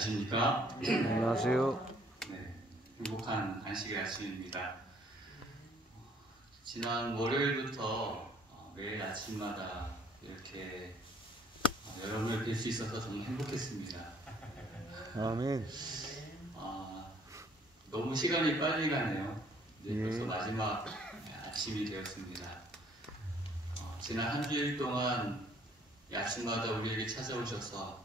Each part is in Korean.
안녕하십니까? 안녕하세요. 네, 행복한 안식의 아침입니다. 지난 월요일부터 매일 아침마다 이렇게 여러분을 뵐 수 있어서 정말 행복했습니다. 아멘. 너무 시간이 빨리 가네요. 이제 벌써 예. 마지막 아침이 되었습니다. 지난 한 주일 동안 이 아침마다 우리에게 찾아오셔서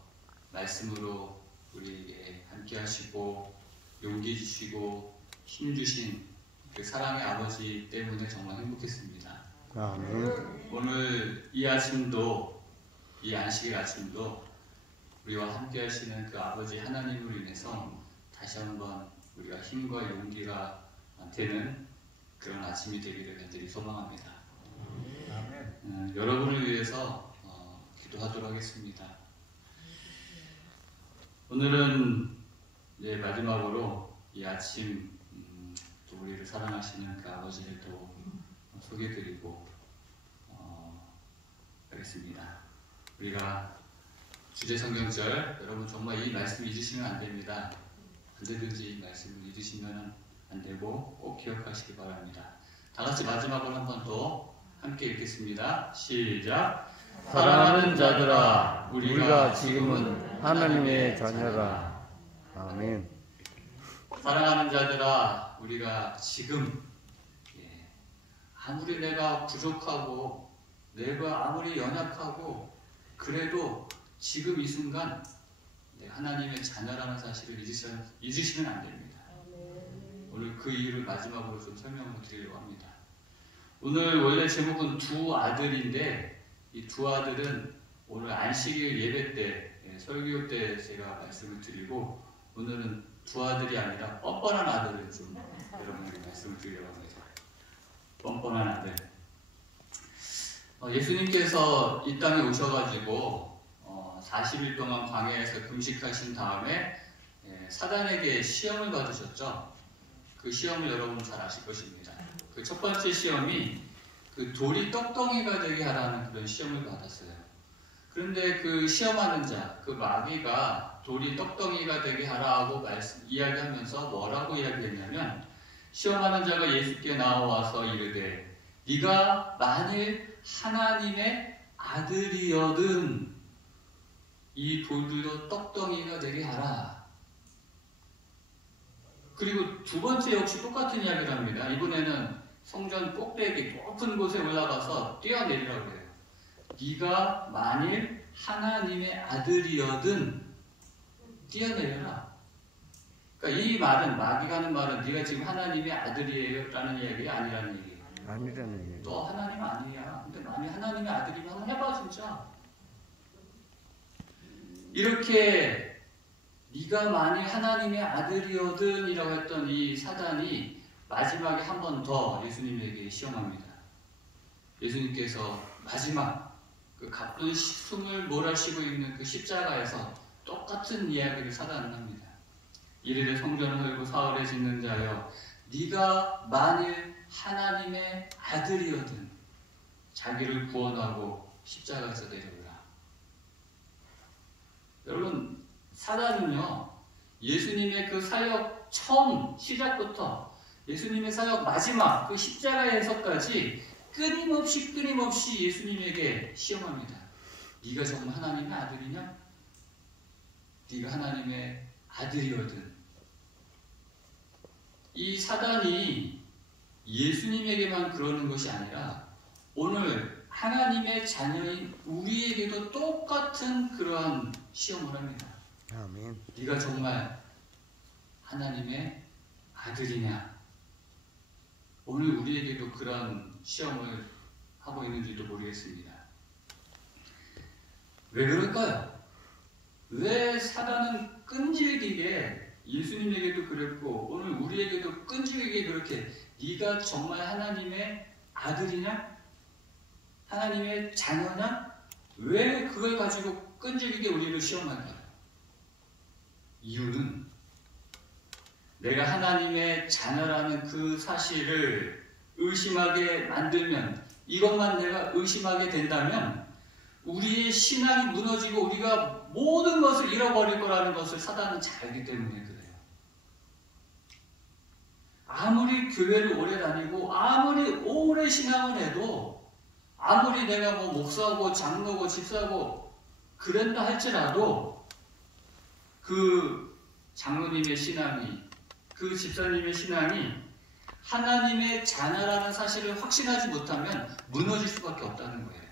말씀으로 우리에게 함께 하시고 용기 주시고 힘 주신 그 사랑의 아버지 때문에 정말 행복했습니다. 아멘. 오늘 이 아침도, 이 안식의 아침도 우리와 함께 하시는 그 아버지 하나님으로 인해서 다시 한번 우리가 힘과 용기가 되는 그런 아침이 되기를 간절히 소망합니다. 여러분을 위해서 기도하도록 하겠습니다. 오늘은 이제 마지막으로 이 아침 또 우리를 사랑하시는 그 아버지를 또 소개드리고 하겠습니다. 우리가 주제 성경절, 여러분 정말 이 말씀 잊으시면 안 됩니다. 언제든지 이 말씀을 잊으시면 안 되고 꼭 기억하시기 바랍니다. 다 같이 마지막으로 한 번 더 함께 읽겠습니다. 시작. 사랑하는 자들아, 우리가 지금은 하나님의 자녀라. 아멘. 사랑하는 자들아, 우리가 지금 아무리 내가 부족하고 내가 아무리 연약하고 그래도 지금 이 순간 하나님의 자녀라는 사실을 잊으시면 안 됩니다. 오늘 그 이유를 마지막으로 좀 설명을 드리려고 합니다. 오늘 원래 제목은 두 아들인데 이 두 아들은 오늘 안식일 예배 때, 설교 때 제가 말씀을 드리고 오늘은 두 아들이 아니라 뻔뻔한 아들을 좀 여러분에게 말씀을 드리려고 합니다. 뻔뻔한 아들. 예수님께서 이 땅에 오셔가지고 40일 동안 광야에서 금식하신 다음에 사단에게 시험을 받으셨죠. 그 시험을 여러분 잘 아실 것입니다. 그 첫 번째 시험이 그 돌이 떡덩이가 되게 하라는 그런 시험을 받았어요. 그런데 그 시험하는 자, 그 마귀가 돌이 떡덩이가 되게 하라고 이야기하면서 뭐라고 이야기했냐면 시험하는 자가 예수께 나와서 이르되 네가 만일 하나님의 아들이여든 이 돌들로 떡덩이가 되게 하라. 그리고 두 번째 역시 똑같은 이야기를 합니다. 이번에는 성전 꼭대기 높은 곳에 올라가서 뛰어내리라고 해요. 네가 만일 하나님의 아들이여든 뛰어내려라. 그러니까 이 말은, 마귀가 하는 말은 네가 지금 하나님의 아들이에요 라는 이야기가 아니라는 얘기예요. 아니라는 얘기. 너 하나님 아니야. 근데 만일 하나님의 아들이면 한번 해봐 진짜. 이렇게 네가 만일 하나님의 아들이여든 이라고 했던 이 사단이 마지막에 한 번 더 예수님에게 시험합니다. 예수님께서 마지막 그 가쁜 숨을 몰아쉬고 있는 그 십자가에서 똑같은 이야기를 사단은 합니다. 이르되 성전을 헐고 사흘에 짓는 자여 네가 만일 하나님의 아들이여든 자기를 구원하고 십자가에서 내려오라. 여러분, 사단은요 예수님의 그 사역 처음 시작부터 예수님의 사역 마지막 그 십자가에서까지 끊임없이 예수님에게 시험합니다. 네가 정말 하나님의 아들이냐? 네가 하나님의 아들이거든. 이 사단이 예수님에게만 그러는 것이 아니라 오늘 하나님의 자녀인 우리에게도 똑같은 그러한 시험을 합니다. 아멘. 네가 정말 하나님의 아들이냐? 오늘 우리에게도 그런 시험을 하고 있는지도 모르겠습니다. 왜 그럴까요? 왜 사단은 끈질기게 예수님에게도 그랬고 오늘 우리에게도 끈질기게 그렇게 네가 정말 하나님의 아들이냐? 하나님의 자녀냐? 왜 그걸 가지고 끈질기게 우리를 시험할까요? 이유는 내가 하나님의 자녀라는 그 사실을 의심하게 만들면, 이것만 내가 의심하게 된다면 우리의 신앙이 무너지고 우리가 모든 것을 잃어버릴 거라는 것을 사단은 잘 알기 때문에 그래요. 아무리 교회를 오래 다니고 아무리 오래 신앙을 해도 아무리 내가 뭐 목사고 장로고 집사고 그런다 할지라도 그 장로님의 신앙이, 그 집사님의 신앙이 하나님의 자녀라는 사실을 확신하지 못하면 무너질 수밖에 없다는 거예요.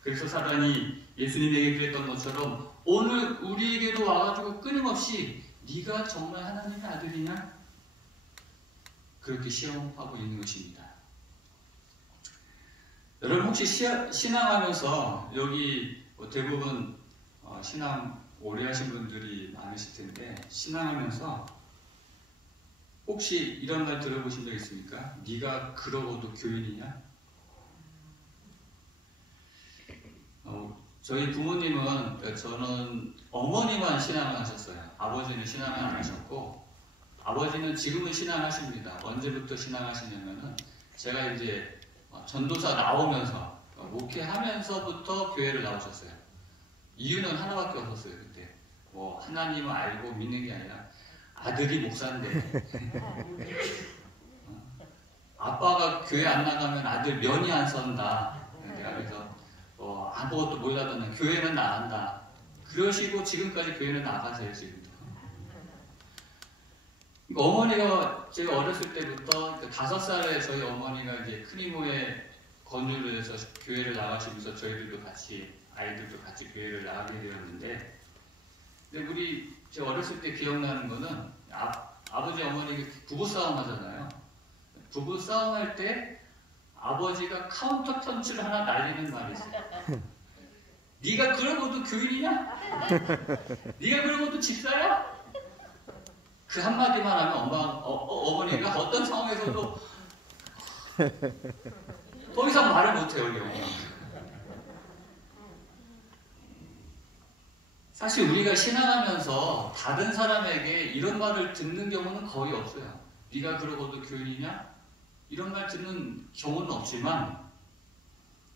그래서 사단이 예수님에게 그랬던 것처럼 오늘 우리에게도 와가지고 끊임없이 네가 정말 하나님의 아들이냐? 그렇게 시험하고 있는 것입니다. 여러분 혹시 신앙하면서 여기 대부분 신앙 오래 하신 분들이 많으실 텐데 신앙하면서 혹시 이런 말 들어보신 적 있습니까? 네가 그러고도 교인이냐? 저희 부모님은, 저는 어머니만 신앙을 하셨어요. 아버지는 신앙을 안 하셨고, 아버지는 지금은 신앙하십니다. 언제부터 신앙하시냐면은, 제가 이제 전도사 나오면서, 목회하면서부터 교회를 나오셨어요. 이유는 하나밖에 없었어요, 그때. 뭐, 하나님을 알고 믿는 게 아니라, 아들이 목사인데, 아빠가 교회 안 나가면 아들 면이 안 선다. 그래서, 아무것도 몰라도 교회는 나간다. 그러시고 지금까지 교회는 나가세요, 지금도. 어머니가 제가 어렸을 때부터 5살에 저희 어머니가 이제 큰 이모의 권유를 해서 교회를 나가시면서 저희들도 같이, 아이들도 같이 교회를 나가게 되었는데, 근데 제가 어렸을 때 기억나는 거는 아버지 어머니가 부부싸움 하잖아요. 부부싸움 할 때 아버지가 카운터 펀치를 하나 날리는 말이 있어요. 네가 그러고도 교인이냐? 네가 그러고도 집사야? 그 한마디만 하면 어머니가 어떤 상황에서도 더 이상 말을 못해요. 사실 우리가 신앙하면서 다른 사람에게 이런 말을 듣는 경우는 거의 없어요. 네가 그러고도 교인이냐? 이런 말 듣는 경우는 없지만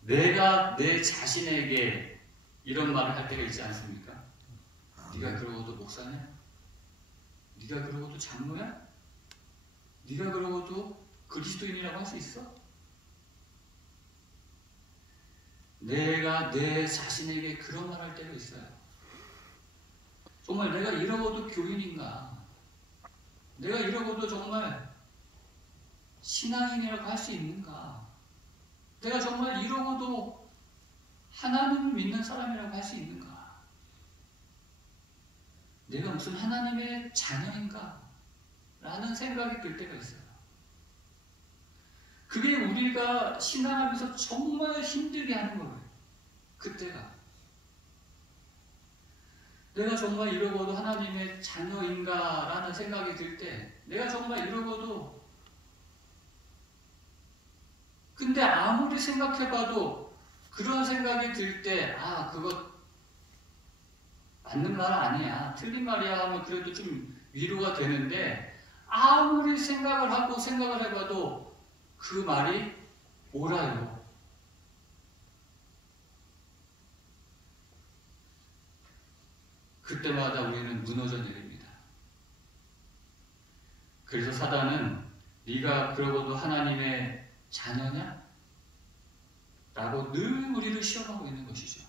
내가 내 자신에게 이런 말을 할 때가 있지 않습니까? 네가 그러고도 목사냐? 네가 그러고도 장로야? 네가 그러고도 그리스도인이라고 할 수 있어? 내가 내 자신에게 그런 말 할 때가 있어요. 정말 내가 이러고도 교인인가? 내가 이러고도 정말 신앙인이라고 할 수 있는가? 내가 정말 이러고도 하나님을 믿는 사람이라고 할 수 있는가? 내가 무슨 하나님의 자녀인가? 라는 생각이 들 때가 있어요. 그게 우리가 신앙하면서 정말 힘들게 하는 거예요. 그때가. 내가 정말 이러고도 하나님의 자녀인가? 라는 생각이 들 때, 내가 정말 이러고도, 근데 아무리 생각해봐도 그런 생각이 들 때, 그거 맞는 말 아니야, 틀린 말이야 하면 그래도 좀 위로가 되는데, 아무리 생각을 하고 생각을 해봐도 그 말이 옳아요. 그때마다 우리는 무너져 내립니다. 그래서 사단은 네가 그러고도 하나님의 자녀냐? 라고 늘 우리를 시험하고 있는 것이죠.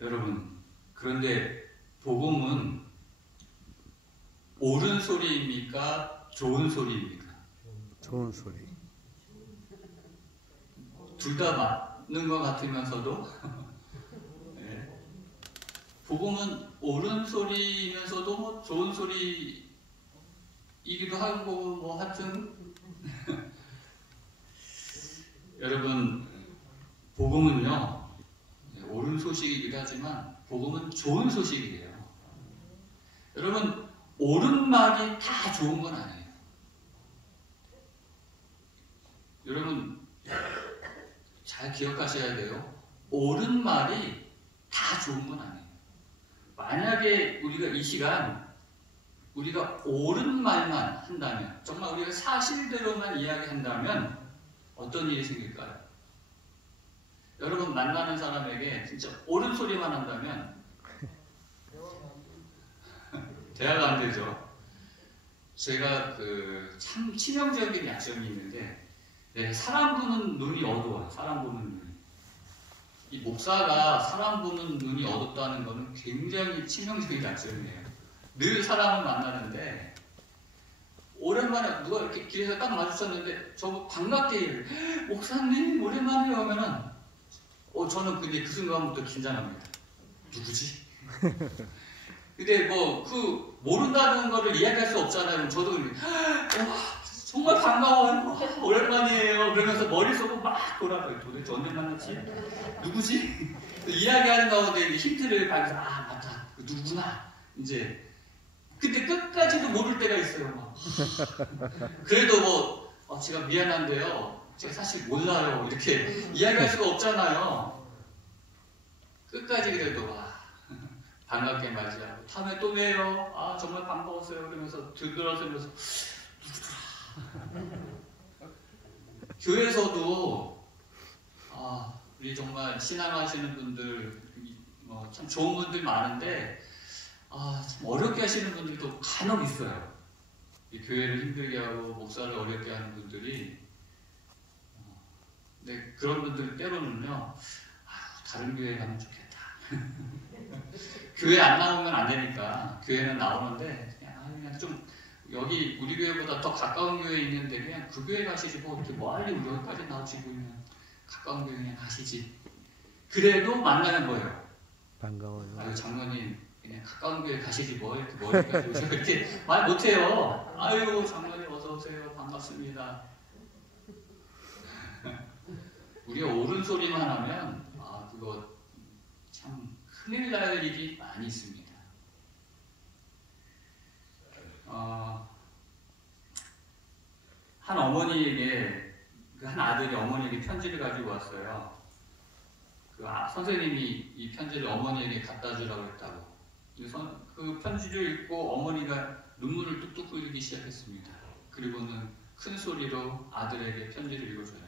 여러분, 그런데 복음은 옳은 소리입니까? 좋은 소리입니까? 좋은 소리. 둘 다 맞는 것 같으면서도 네. 복음은 옳은 소리이면서도 뭐 좋은 소리이기도 하고 뭐 하여튼 여러분, 복음은요, 옳은 소식이기도 하지만 복음은 좋은 소식이에요. 여러분, 옳은 말이 다 좋은 건 아니에요. 여러분, 잘 기억하셔야 돼요. 옳은 말이 다 좋은 건 아니에요. 만약에 우리가 이 시간 우리가 옳은 말만 한다면, 정말 우리가 사실대로만 이야기한다면 어떤 일이 생길까요? 여러분 만나는 사람에게 진짜 옳은 소리만 한다면 대화가 안 되죠. 제가 참 치명적인 약점이 있는데, 사람 보는 눈이 어두워요. 사람 보는 눈이. 이 목사가 사람 보는 눈이 어둡다는 것은 굉장히 치명적인 약점이에요. 늘 사람을 만나는데, 오랜만에 누가 이렇게 길에서 딱 마주쳤는데, 저거 반갑게, 목사님, 오랜만이에요 하면은, 저는 근데 그 순간부터 긴장합니다. 누구지? 근데 모른다는 거를 이야기할 수 없잖아요. 저도 정말 반가워요. 오랜만이에요. 그러면서 머릿속으로 막 돌아가요. 도대체 언제 만났지? 누구지? 이야기하는 가운데 힌트를 발견해서, 맞다. 누구나. 이제. 근데 끝까지도 모를 때가 있어요. 막. 그래도 제가 미안한데요. 제가 사실 몰라요. 이렇게 이야기할 수가 없잖아요. 끝까지 그래도, 반갑게 맞이하고 다음에 또 봬요. 정말 반가웠어요. 그러면서 들들어서면서 교회에서도 우리 정말 신앙하시는 분들 참 좋은 분들 많은데 참 어렵게 하시는 분들도 간혹 있어요. 이 교회를 힘들게 하고 목사를 어렵게 하는 분들이. 근데 그런 분들 때로는요, 다른 교회 가면 좋겠다. 교회 안 나오면 안 되니까 교회는 나오는데 그냥 좀 여기 우리 교회보다 더 가까운 교회에 있는데 그냥 그 교회 가시지 이렇게 멀리 우리 여기까지 나오시고 그냥 가까운 교회 그냥 가시지. 그래도 만나는 거예요. 반가워요. 장로님 그냥 가까운 교회 가시지 이렇게 멀리까지 오셔 이렇게 말 못해요. 장로님 어서 오세요. 반갑습니다. 우리가 옳은 소리만 하면 그거 참 큰일 날 일이 많이 있습니다. 한 어머니에게, 한 아들이 어머니에게 편지를 가지고 왔어요. 선생님이 이 편지를 어머니에게 갖다 주라고 했다고. 그 편지를 읽고 어머니가 눈물을 뚝뚝 흘리기 시작했습니다. 그리고는 큰 소리로 아들에게 편지를 읽어줘요.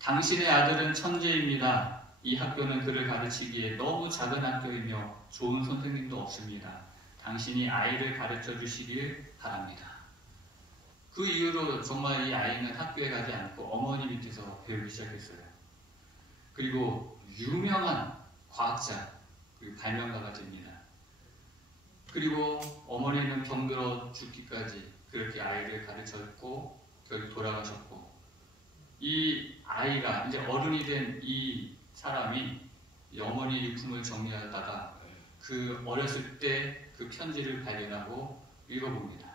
당신의 아들은 천재입니다. 이 학교는 그를 가르치기에 너무 작은 학교이며 좋은 선생님도 없습니다. 당신이 아이를 가르쳐 주시길 바랍니다. 그 이후로 정말 이 아이는 학교에 가지 않고 어머니 밑에서 배우기 시작했어요. 그리고 유명한 과학자, 그리고 발명가가 됩니다. 그리고 어머니는 병들어 죽기까지 그렇게 아이를 가르쳤고 결국 돌아가셨고, 이 아이가 이제 어른이 된 이 사람이 이 어머니 유품을 정리하다가 그 어렸을 때 그 편지를 발견하고 읽어봅니다.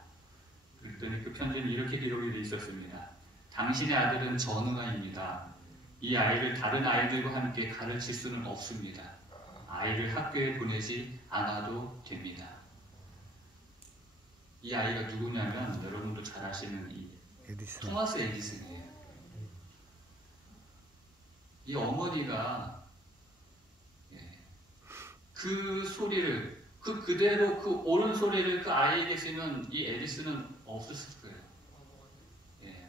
그랬더니 그 편지는 이렇게 기록이 되어 있었습니다. 당신의 아들은 전능아입니다. 이 아이를 다른 아이들과 함께 가르칠 수는 없습니다. 아이를 학교에 보내지 않아도 됩니다. 이 아이가 누구냐면 여러분도 잘 아시는 이 토마스 에디슨이에요. 이 어머니가 그 소리를 그대로 그 옳은 소리를 그 아이에게 쓰면 이 에디슨은 없었을 거예요.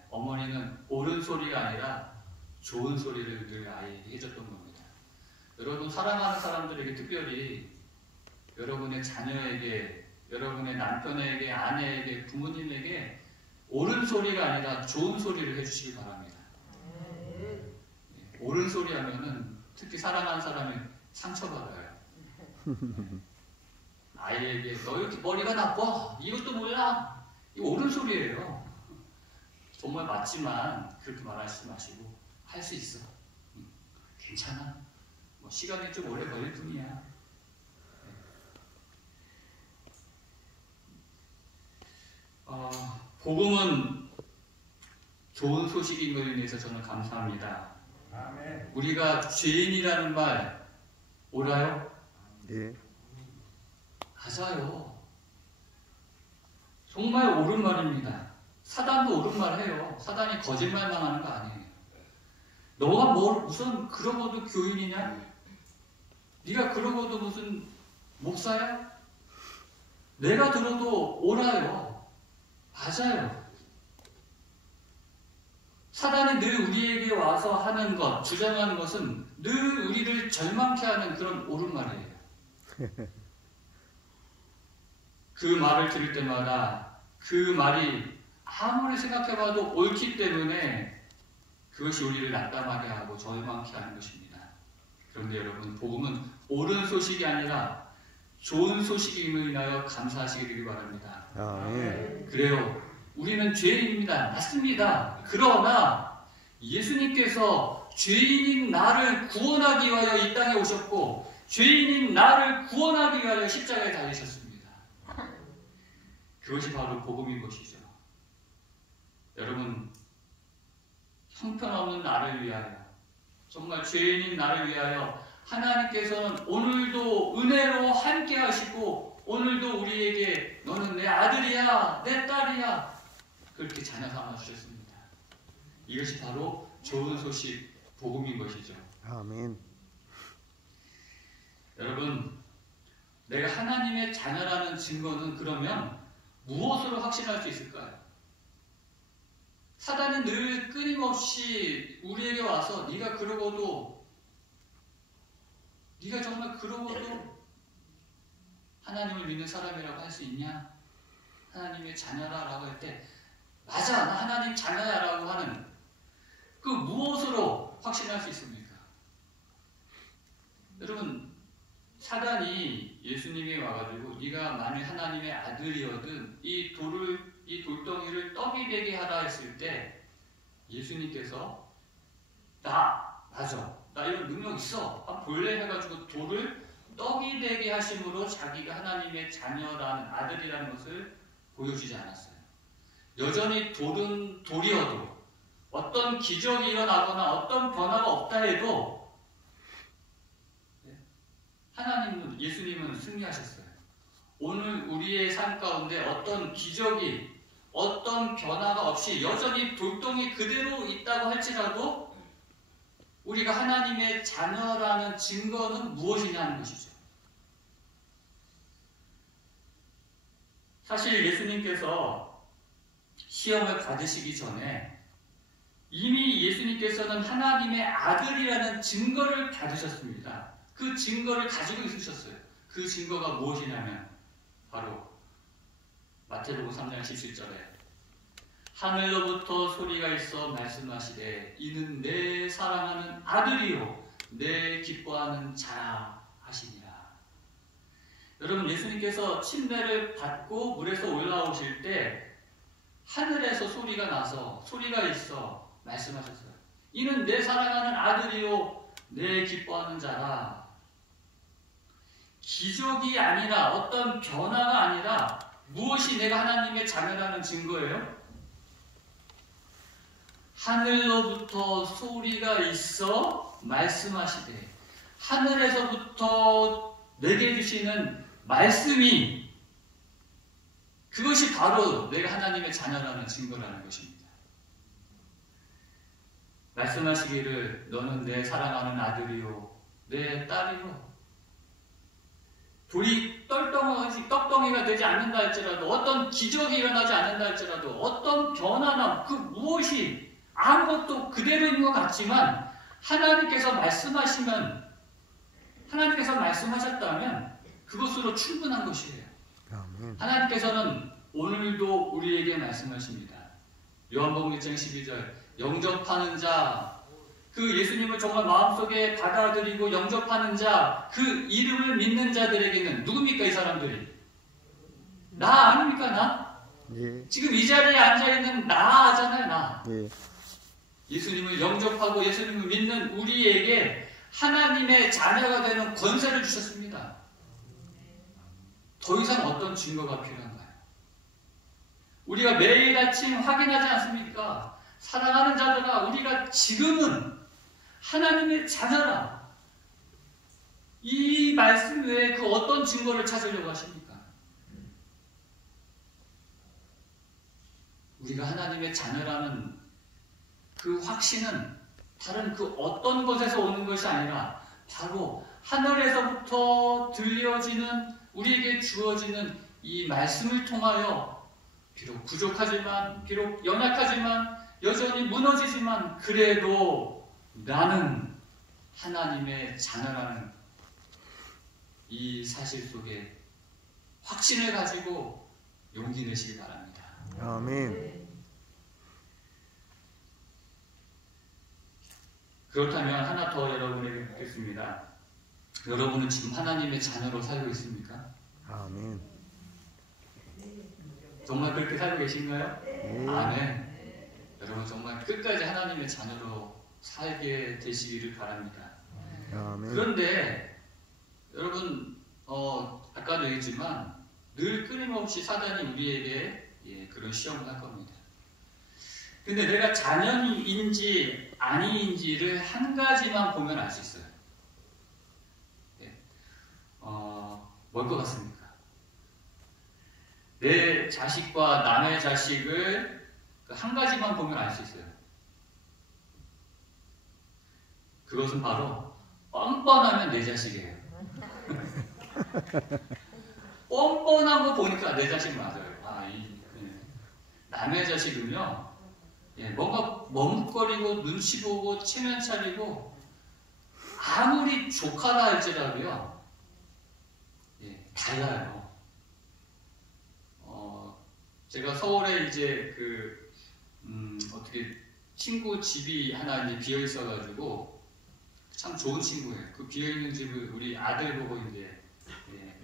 어머니는 옳은 소리가 아니라 좋은 소리를 늘 아이에게 해줬던 겁니다. 여러분 사랑하는 사람들에게 특별히 여러분의 자녀에게, 여러분의 남편에게, 아내에게, 부모님에게 옳은 소리가 아니라 좋은 소리를 해주시기 바랍니다. 옳은 소리 하면은 특히 사랑하는 사람이 상처받아요. 아이에게 너 이렇게 머리가 나빠? 이것도 몰라? 이거 옳은 소리예요. 정말 맞지만 그렇게 말하지 마시고 할 수 있어. 괜찮아. 시간이 좀 오래 걸릴 뿐이야. 복음은 좋은 소식인 것에 대해서 저는 감사합니다. 아멘. 우리가 죄인이라는 말 옳아요? 예. 맞아요. 정말 옳은 말입니다. 사단도 옳은 말 해요. 사단이 거짓말만 하는 거 아니에요. 너가 우선 그러고도 교인이냐? 네가 그러고도 무슨 목사야? 내가 들어도 옳아요. 맞아요. 사단이 늘 우리에게 와서 하는 것, 주장하는 것은 늘 우리를 절망케 하는 그런 옳은 말이에요. 그 말을 들을 때마다 그 말이 아무리 생각해봐도 옳기 때문에 그것이 우리를 낙담하게 하고 절망케 하는 것입니다. 그런데 여러분, 복음은 옳은 소식이 아니라 좋은 소식임을 인하여 감사하시기를 바랍니다. 아멘. 그래요. 우리는 죄인입니다. 맞습니다. 그러나 예수님께서 죄인인 나를 구원하기 위하여 이 땅에 오셨고 죄인인 나를 구원하기 위하여 십자가에 달리셨습니다. 그것이 바로 복음인 것이죠. 여러분, 형편없는 나를 위하여, 정말 죄인인 나를 위하여 하나님께서는 오늘도 은혜로 함께 하시고 오늘도 우리에게 너는 내 아들이야, 내 딸이야, 그렇게 자녀 삼아 주셨습니다. 이것이 바로 좋은 소식, 복음인 것이죠. 아멘. 여러분, 내가 하나님의 자녀라는 증거는 그러면 무엇으로 확신할 수 있을까요? 사단은 늘 끊임없이 우리에게 와서 네가 정말 그러고도 하나님을 믿는 사람이라고 할 수 있냐? 하나님의 자녀라고 할 때 맞아, 나 하나님 자녀야라고 하는 그 무엇으로 확신할 수 있습니까? 여러분, 사단이 예수님이 와가지고 네가 만일 하나님의 아들이거든 이 돌덩이를 떡이 되게 하라 했을 때 예수님께서 맞아, 나 이런 능력 있어, 한번 볼래 해가지고 돌을 떡이 되게 하심으로 자기가 하나님의 자녀라는 아들이라는 것을 보여주지 않았어요. 여전히 돌은 돌이어도 어떤 기적이 일어나거나 어떤 변화가 없다 해도 예수님은 승리하셨어요. 오늘 우리의 삶 가운데 어떤 기적이, 어떤 변화가 없이 여전히 돌덩이 그대로 있다고 할지라도 우리가 하나님의 자녀라는 증거는 무엇이냐는 것이죠. 사실 예수님께서 시험을 받으시기 전에 이미 예수님께서는 하나님의 아들이라는 증거를 받으셨습니다. 그 증거를 가지고 있으셨어요. 그 증거가 무엇이냐면 바로 마태복음 3장 17절에 하늘로부터 소리가 있어 말씀하시되 이는 내 사랑하는 아들이요 내 기뻐하는 자라 하시니라. 여러분, 예수님께서 침례를 받고 물에서 올라오실 때 하늘에서 소리가 나서 소리가 있어 말씀하셨어요. 이는 내 사랑하는 아들이요 내 기뻐하는 자라. 기적이 아니라 어떤 변화가 아니라 무엇이 내가 하나님의 자녀라는 증거예요? 하늘로부터 소리가 있어 말씀하시되 하늘에서부터 내게 주시는 말씀이 그것이 바로 내가 하나님의 자녀라는 증거라는 것입니다. 말씀하시기를 너는 내 사랑하는 아들이요 내 딸이요. 돌이 떡덩이가 되지 않는다 할지라도 어떤 기적이 일어나지 않는다 할지라도 어떤 변화나 그 무엇이 아무것도 그대로인 것 같지만 하나님께서 말씀하셨다면 그것으로 충분한 것이에요. 아멘. 하나님께서는 오늘도 우리에게 말씀하십니다. 요한복음 1장 12절 영접하는 자, 그 예수님을 정말 마음속에 받아들이고 영접하는 자, 그 이름을 믿는 자들에게는 누굽니까? 이 사람들이 나 아닙니까? 나? 예. 지금 이 자리에 앉아있는 나잖아요. 나. 예. 예수님을 영접하고 예수님을 믿는 우리에게 하나님의 자녀가 되는 권세를 주셨습니다. 더 이상 어떤 증거가 필요한가요? 우리가 매일 아침 확인하지 않습니까? 사랑하는 자들아, 우리가 지금은 하나님의 자녀라. 이 말씀 외에 그 어떤 증거를 찾으려고 하십니까? 우리가 하나님의 자녀라는 그 확신은 다른 그 어떤 것에서 오는 것이 아니라 바로 하늘에서부터 들려지는 우리에게 주어지는 이 말씀을 통하여 비록 부족하지만 비록 연약하지만 여전히 무너지지만 그래도 나는 하나님의 자녀라는 이 사실 속에 확신을 가지고 용기 내시기 바랍니다. 아멘. 그렇다면 하나 더 여러분에게 묻겠습니다. 여러분은 지금 하나님의 자녀로 살고 있습니까? 아멘. 정말 그렇게 살고 계신가요? 네. 아멘. 여러분 정말 끝까지 하나님의 자녀로 살게 되시기를 바랍니다. 아멘. 그런데 여러분 아까도 얘기했지만 늘 끊임없이 사단이 우리에게 그런 시험을 할 겁니다. 근데 내가 자녀인지 아니인지를 한 가지만 보면 알 수 있어요. 뭘 것 같습니까? 내 자식과 남의 자식을 한 가지만 보면 알 수 있어요. 그것은 바로 뻔뻔하면 내 자식이에요. 뻔뻔한 거 보니까 내 자식 맞아요. 남의 자식은요, 뭔가 머뭇거리고 눈치 보고 체면 차리고 아무리 조카라 할지라도요, 달라요. 제가 서울에 이제 어떻게 친구 집이 하나 이제 비어 있어가지고 참 좋은 친구예요. 그 비어 있는 집을 우리 아들 보고 이제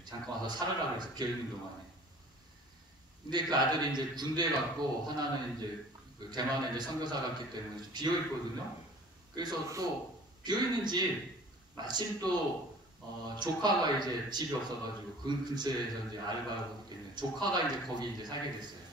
잠깐 와서 살으라고 해서 비어 있는 동안에. 근데 그 아들이 이제 군대 갔고 하나는 이제 대만에 이제 선교사 갔기 때문에 비어 있거든요. 그래서 또 비어 있는 집 마침 또 조카가 이제 집이 없어가지고 그 근처에서 이제 알바하고 있기 때문에 조카가 이제 거기 이제 살게 됐어요.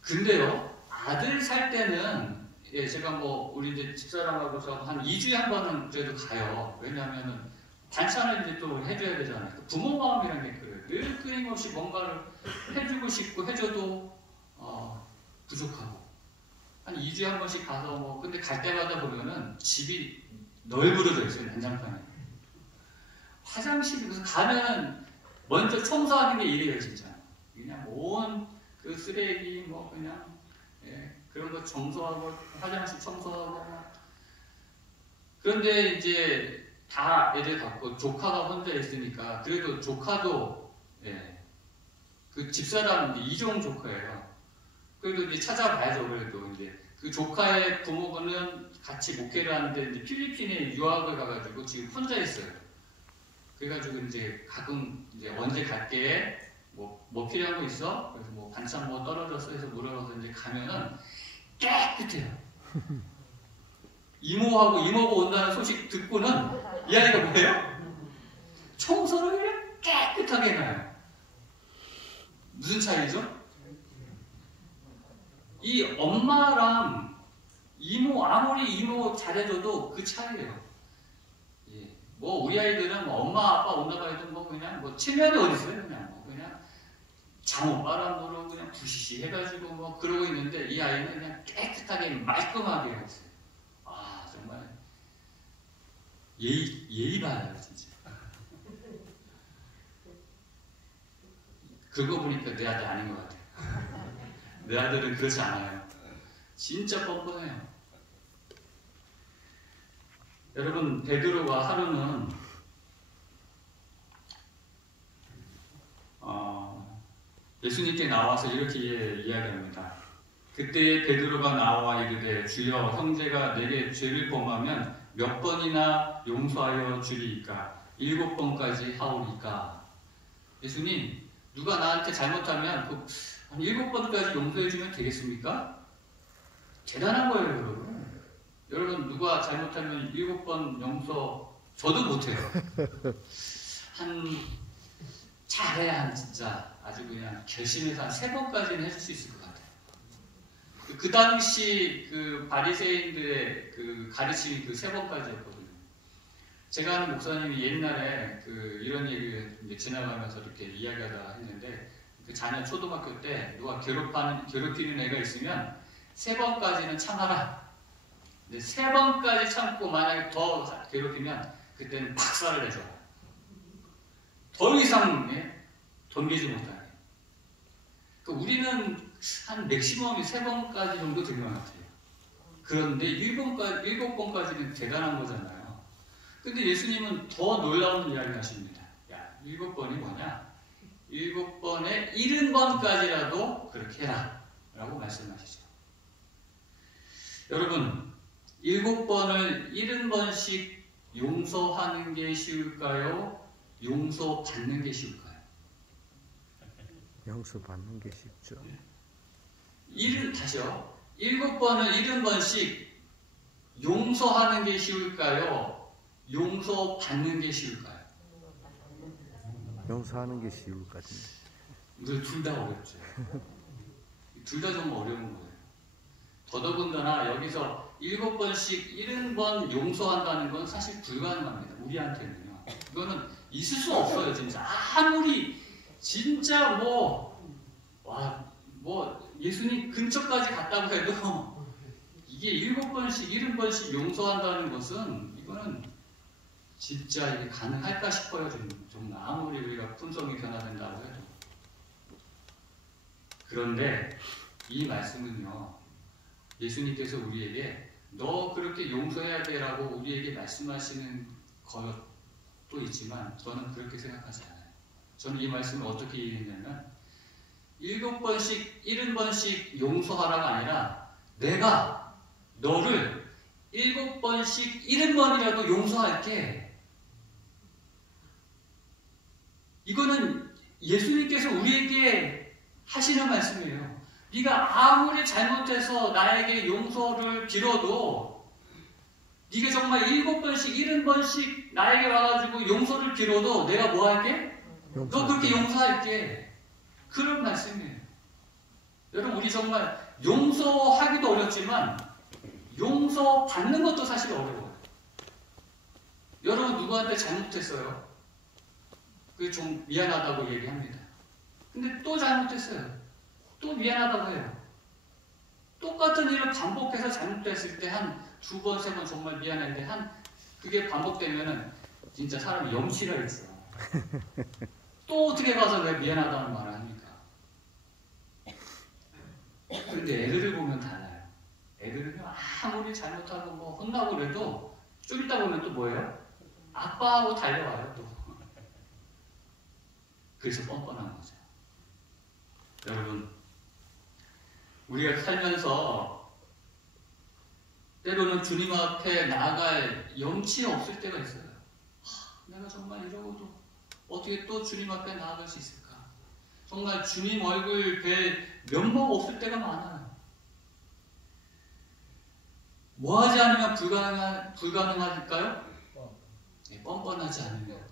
근데요, 아들 살 때는 제가 우리 이제 집사람하고 저 한 2주에 한 번은 그래도 가요. 왜냐하면은 반찬을 이제 또 해줘야 되잖아요. 부모 마음이란 게 그래요. 늘 끊임없이 뭔가를 해주고 싶고 해줘도 부족하고 한 2주에 한 번씩 가서 근데 갈 때마다 보면은 집이 널브러져 있어요. 난장판에. 화장실에서 가면은 먼저 청소하는 게 일이에요, 진짜. 그냥 온 그 쓰레기 그냥 그런 거 청소하고 화장실 청소하고 그런데 이제 다 애들 갖고 조카가 혼자 있으니까 그래도 조카도 그 집사람 이종 조카예요. 그래도 이제 찾아봐야죠. 그래도 이제 그 조카의 부모는 같이 목회를 하는데 이제 필리핀에 유학을 가가지고 지금 혼자 있어요. 그래가지고 이제 가끔 이제 언제 갈게 뭐 필요한 거 있어? 그래서 반찬 떨어졌어 해서 물어봐서 이제 가면은 깨끗해요. 이모하고 이모가 온다는 소식 듣고는 이 아이가 뭐예요? 청소를 깨끗하게 해놔요. 무슨 차이죠? 이 엄마랑 이모 아무리 이모 잘해줘도 그 차이예요. 우리 아이들은 엄마 아빠 온다고 해도 그냥 체면이 어디 있어요? 그냥 잠옷바람으로 그냥 부시시 해가지고 그러고 있는데 이 아이는 그냥 깨끗하게 말끔하게 하고 있어요. 정말 예의 바라요, 진짜. 그거 보니까 내 아들 아닌 것 같아요. 내 아들은 그렇지 않아요. 진짜 뻔뻔해요. 여러분, 베드로와 하루는 예수님께 나와서 이렇게 이야기합니다. 그때 베드로가 나와 이르되 주여 형제가 내게 죄를 범하면 몇 번이나 용서하여 주리이까? 7번까지 하오리까? 예수님, 누가 나한테 잘못하면 한 7번까지 용서해 주면 되겠습니까? 대단한 거예요, 여러분. 여러분, 누가 잘못하면 7번 용서 저도 못해요. 잘해야 진짜 아주 그냥 결심해서 한 3번까지는 해줄 수 있을 것 같아요. 그 당시 그 바리새인들의 그 가르침이 3번까지였거든요. 제가 아는 목사님이 옛날에 이런 얘기를 이제 지나가면서 이렇게 이야기하다 했는데 그 자녀 초등학교 때 누가 괴롭히는 애가 있으면 3번까지는 참아라. 근데 3번까지 참고 만약에 더 괴롭히면 그때는 박살을 내줘요. 더 이상 덤비지 못하게. 우리는 한 맥시멈이 3번까지 정도 되는 것 같아요. 그런데 7번까지는 대단한 거잖아요. 근데 예수님은 더 놀라운 이야기를 하십니다. 야, 7번이 뭐냐? 7번에 70번까지라도 그렇게 해라 라고 말씀하시죠. 여러분, 7번을 70번씩 용서하는 게 쉬울까요? 용서받는 게 쉬울까요? 용서받는 게 쉽죠. 다시요. 7번을 70번씩 용서하는 게 쉬울까요? 용서받는 게 쉬울까요? 용서하는 게 쉬울 것 같은데. 둘 다 어렵죠. 둘 다 정말 어려운 거예요. 더더군다나 여기서 7번씩 70번 용서한다는 건 사실 불가능합니다. 우리한테는요. 이거는 있을 수 없어요. 진짜 아무리 진짜 예수님 근처까지 갔다고 해도 이게 7번씩 70번씩 용서한다는 것은 이거는 진짜 이게 가능할까 싶어요. 정말 아무리 우리가 품성이 변화된다고 해도. 그런데 이 말씀은요, 예수님께서 우리에게 너 그렇게 용서해야 돼라고 우리에게 말씀하시는 것도 있지만 저는 그렇게 생각하지 않아요. 저는 이 말씀을 어떻게 이해했냐면 7번씩 70번씩 용서하라가 아니라 내가 너를 7번씩 70번이라도 용서할게. 이거는 예수님께서 우리에게 하시는 말씀이에요. 네가 아무리 잘못해서 나에게 용서를 빌어도 네가 정말 7번씩 70번씩 나에게 와가지고 용서를 빌어도 내가 뭐 할게? 너 그렇게 용서할게. 그런 말씀이에요. 여러분, 우리 정말 용서하기도 어렵지만 용서받는 것도 사실 어려워요. 여러분, 누구한테 잘못했어요. 그게 좀 미안하다고 얘기합니다. 근데 또 잘못했어요. 또 미안하다고 해요. 똑같은 일을 반복해서 잘못했을 때 한 2번, 3번 정말 미안한데 그게 반복되면은 진짜 사람이 염치가 있어. 또 어떻게 가서 왜 미안하다는 말을 합니까? 그런데 애들을 보면 달라요. 애들은요, 아무리 잘못하고 혼나고 그래도 좀 있다 보면 또 뭐예요? 아빠하고 달려와요, 또. 그래서 뻔뻔한 거죠. 여러분, 우리가 살면서 때로는 주님 앞에 나아갈 염치 없을 때가 있어요. 내가 정말 이러고도 어떻게 또 주님 앞에 나아갈 수 있을까? 정말 주님 얼굴 뵐 면목 없을 때가 많아요. 뭐 하지 않으면 불가능할까요? 네, 뻔뻔하지 않으면.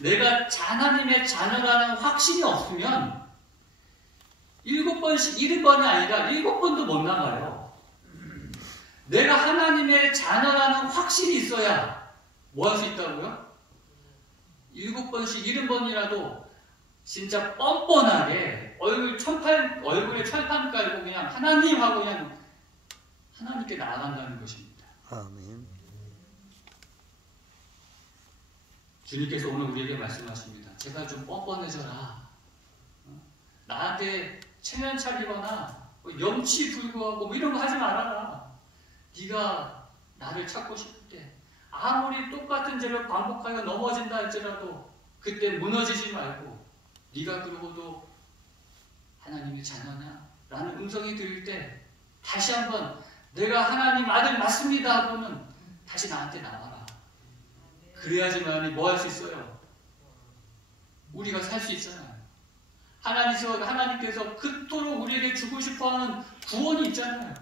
내가 하나님의 자녀라는 확신이 없으면 7번씩 70번이 아니라 7번도 못 나가요. 내가 하나님의 자녀라는 확신이 있어야 뭐 할 수 있다고요? 7번씩 70번이라도 진짜 뻔뻔하게 얼굴에 철판 깔고 그냥 하나님 하고 그냥 하나님께 나아간다는 것입니다. 아멘. 주님께서 오늘 우리에게 말씀하십니다. 제발 좀 뻔뻔해져라. 나한테 체면 차리거나 염치 불구하고 이런 거 하지 말아라. 네가 나를 찾고 싶을 때 아무리 똑같은 죄를 반복하여 넘어진다 할지라도 그때 무너지지 말고 네가 그러고도 하나님의 자녀냐? 라는 음성이 들릴 때 다시 한번 내가 하나님 아들 맞습니다 하고는 다시 나한테 나와라. 그래야지만이 뭐 할 수 있어요? 우리가 살 수 있잖아요. 하나님께서 그토록 우리에게 주고 싶어하는 구원이 있잖아요.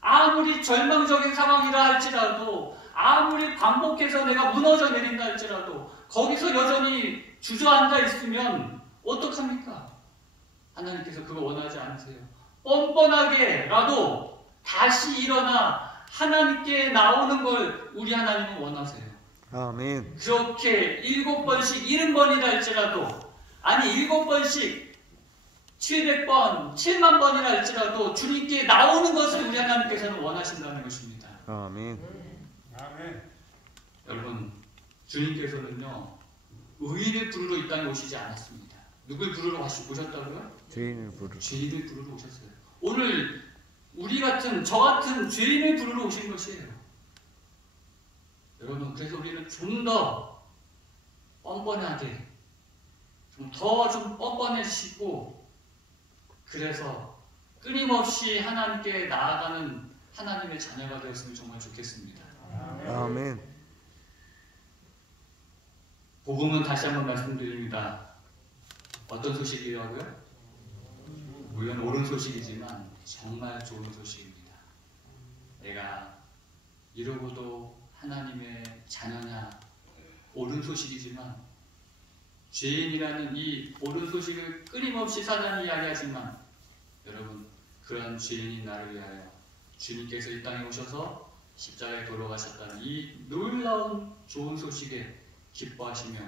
아무리 절망적인 상황이라 할지라도 아무리 반복해서 내가 무너져 내린다 할지라도 거기서 여전히 주저앉아 있으면 어떡합니까? 하나님께서 그거 원하지 않으세요. 뻔뻔하게라도 다시 일어나 하나님께 나오는 걸 우리 하나님은 원하세요. 아멘. 그렇게 7번씩 70번이라 할지라도 아니 7번씩 700번, 7만 번이라 할지라도 주님께 나오는 것을 우리 하나님께서는 원하신다는 것입니다. 아멘. 아멘. 여러분, 주님께서는요 의인을 부르러 이 땅에 오시지 않았습니다. 누굴 부르러 오셨다고요? 죄인을 부르러. 죄인을 부르러 오셨어요. 오늘 우리 같은 저 같은 죄인을 부르러 오신 것이에요. 여러분, 그래서 우리는 좀 더 뻔뻔하게, 좀 뻔뻔해지시고, 그래서 끊임없이 하나님께 나아가는 하나님의 자녀가 되었으면 정말 좋겠습니다. 아멘. 복음은 다시 한번 말씀드립니다. 어떤 소식이라고요? 물론 옳은 소식이지만 정말 좋은 소식입니다. 내가 이러고도 하나님의 자녀냐, 옳은 소식이지만 죄인이라는 이 옳은 소식을 끊임없이 사단이 이야기하지만 여러분, 그러한 죄인인 나를 위하여 주님께서 이 땅에 오셔서 십자가에 돌아가셨다는 이 놀라운 좋은 소식에 기뻐하시며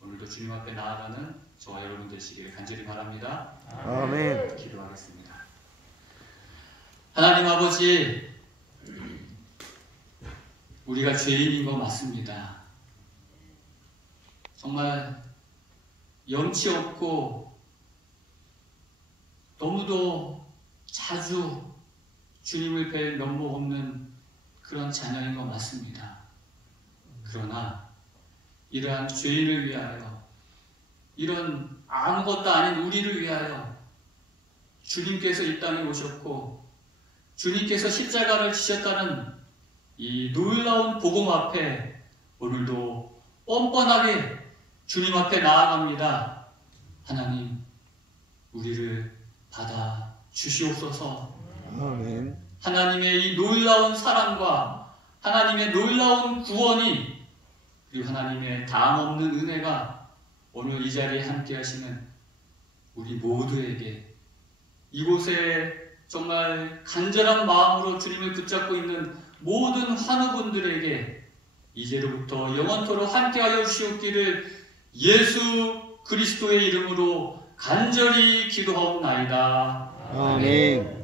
오늘도 주님 앞에 나아가는 저와 여러분 되시기를 간절히 바랍니다. 아멘. 기도하겠습니다. 하나님 아버지, 우리가 죄인인 거 맞습니다. 정말 염치 없고 너무도 자주 주님을 뵐 면목 없는 그런 자녀인 거 맞습니다. 그러나 이러한 죄인을 위하여, 이런 아무것도 아닌 우리를 위하여 주님께서 이 땅에 오셨고 주님께서 십자가를 지셨다는 이 놀라운 복음 앞에 오늘도 뻔뻔하게 주님 앞에 나아갑니다. 하나님, 우리를 받아 주시옵소서. 아멘. 하나님의 이 놀라운 사랑과 하나님의 놀라운 구원이, 그리고 하나님의 다함없는 은혜가 오늘 이 자리에 함께 하시는 우리 모두에게, 이곳에 정말 간절한 마음으로 주님을 붙잡고 있는 모든 환우분들에게 이제로부터 영원토록 함께하여 주시옵기를 예수 그리스도의 이름으로 간절히 기도하옵나이다. 아멘.